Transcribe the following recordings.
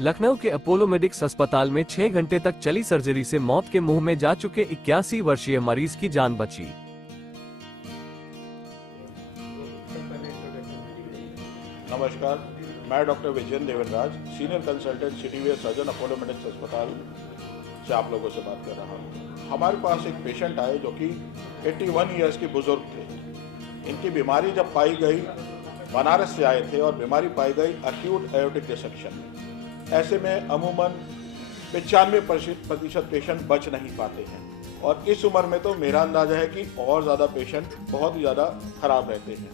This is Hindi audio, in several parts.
लखनऊ के अपोलो मेडिक्स अस्पताल में 6 घंटे तक चली सर्जरी से मौत के मुंह में जा चुके 81 वर्षीय मरीज की जान बची। नमस्कार, मैं doctor Vijayendra Devraj, senior consultant city surgeon Apollo medics अस्पताल से आप लोगों से बात कर रहा हूँ। हमारे पास एक पेशेंट आए जो कि 81 ईयर्स के बुजुर्ग थे। इनकी बीमारी जब पाई गई, बनारस से आए थे और बीमारी पाई गई एक्यूट एओर्टिक डिसेक्शन। ऐसे में अमूमन 95% पेशेंट बच नहीं पाते हैं और इस उम्र में तो मेरा अंदाजा है कि और ज़्यादा पेशेंट बहुत ही ज़्यादा खराब रहते हैं।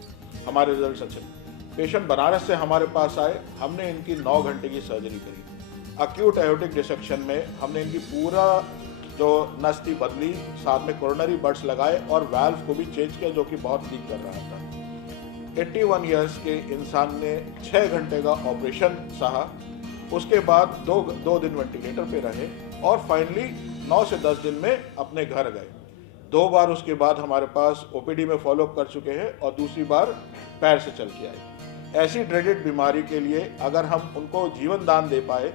हमारे रिजल्ट अच्छे। पेशेंट बनारस से हमारे पास आए, हमने इनकी 9 घंटे की सर्जरी करी। एक्यूट एओर्टिक डिसेक्शन में हमने इनकी पूरा जो नस थी बदली, साथ में कोरोनरी बड्स लगाए और वाल्व को भी चेंज किया जो कि बहुत लीक कर रहा था। 81 ईयर्स के इंसान ने 6 घंटे का ऑपरेशन सहा। उसके बाद दो दिन वेंटिलेटर पे रहे और फाइनली 9 से 10 दिन में अपने घर गए। 2 बार उसके बाद हमारे पास ओपीडी में फॉलोअप कर चुके हैं और दूसरी बार पैर से चल के आए। ऐसी ड्रेडेड बीमारी के लिए अगर हम उनको जीवन दान दे पाए,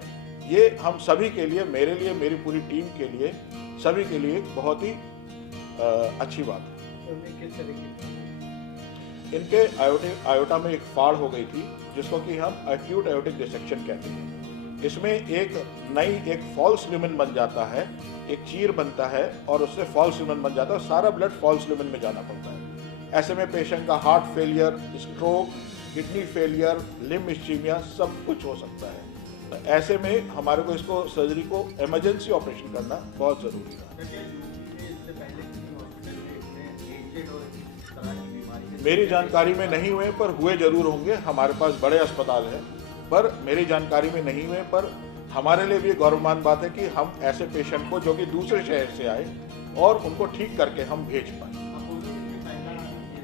ये हम सभी के लिए, मेरे लिए, मेरी पूरी टीम के लिए, सभी के लिए बहुत ही अच्छी बात है। इनके आयोटा में एक फाड़ हो गई थी जिसको कि हम एक्यूट एओर्टिक डिसेक्शन कहते हैं। इसमें एक फॉल्स ल्यूमेन बन जाता है, एक चीर बनता है और उससे फॉल्स ल्यूमेन बन जाता है। सारा ब्लड फॉल्स ल्यूमेन में जाना पड़ता है। ऐसे में पेशेंट का heart failure, stroke, kidney failure, limb ischemia सब कुछ हो सकता है। तो ऐसे में हमारे को इसको सर्जरी को इमरजेंसी ऑपरेशन करना बहुत ज़रूरी है। मेरी जानकारी में नहीं हुए पर हुए जरूर होंगे। हमारे पास बड़े अस्पताल हैं, पर मेरी जानकारी में नहीं हुए। पर हमारे लिए भी गौरवमान बात है कि हम ऐसे पेशेंट को जो कि दूसरे शहर से आए और उनको ठीक करके हम भेज पाए।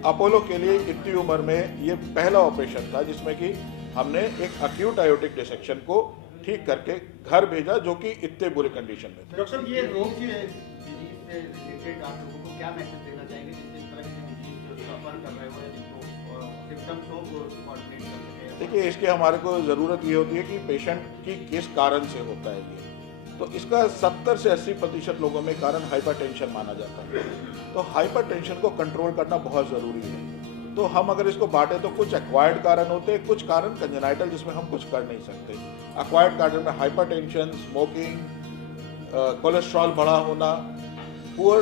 अपोलो के लिए इतनी उम्र में ये पहला ऑपरेशन था जिसमें कि हमने एक एक्यूट एओर्टिक डिसेक्शन को ठीक करके घर भेजा, जो कि इतने बुरे कंडीशन में थे। डॉक्टर, ये रोग से रिलेटेड आप लोगों को क्या मैसेज देना चाहेंगे जिस तरह की सफर कर रहे हो या जिनको सिम्पटम्स हो वो कोऑर्डिनेट कर सके? देखिए, इसके हमारे को ज़रूरत ये होती है कि पेशेंट की किस कारण से होता है ये। तो इसका 70 से 80% लोगों में कारण हाइपरटेंशन माना जाता है। तो हाइपरटेंशन को कंट्रोल करना बहुत ज़रूरी है। तो हम अगर इसको बांटें तो कुछ एक्वायर्ड कारण होते हैं, कुछ कारण कंजेनाइटल जिसमें हम कुछ कर नहीं सकते। एक्वायर्ड कारण में हाइपरटेंशन, स्मोकिंग, कोलेस्ट्रॉल बढ़ा होना, poor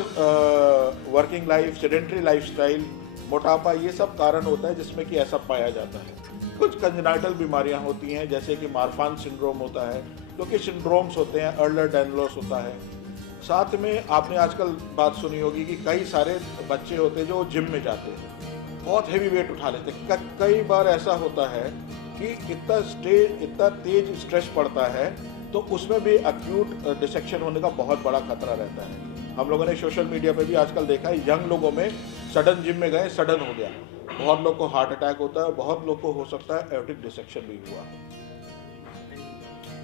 working life, sedentary lifestyle, मोटापा, ये सब कारण होता है जिसमें कि ऐसा पाया जाता है। कुछ कंजेनाइटल बीमारियां होती हैं जैसे कि मार्फान सिंड्रोम होता है, जो कि सिंड्रोम्स होते हैं, अर्लर डैनलोस होता है। साथ में आपने आजकल बात सुनी होगी कि कई सारे बच्चे होते हैं जो जिम में जाते हैं, बहुत हेवी वेट उठा लेते हैं। कई बार ऐसा होता है कि इतना तेज स्ट्रेस पड़ता है तो उसमें भी एक्यूट डिसेक्शन होने का बहुत बड़ा खतरा रहता है। हम लोगों ने सोशल मीडिया पे भी आजकल देखा है, यंग लोगों में सडन जिम में गए, सडन हो गया। बहुत लोग को हार्ट अटैक होता है, बहुत लोग को हो सकता है एओर्टिक डिसेक्शन भी हुआ।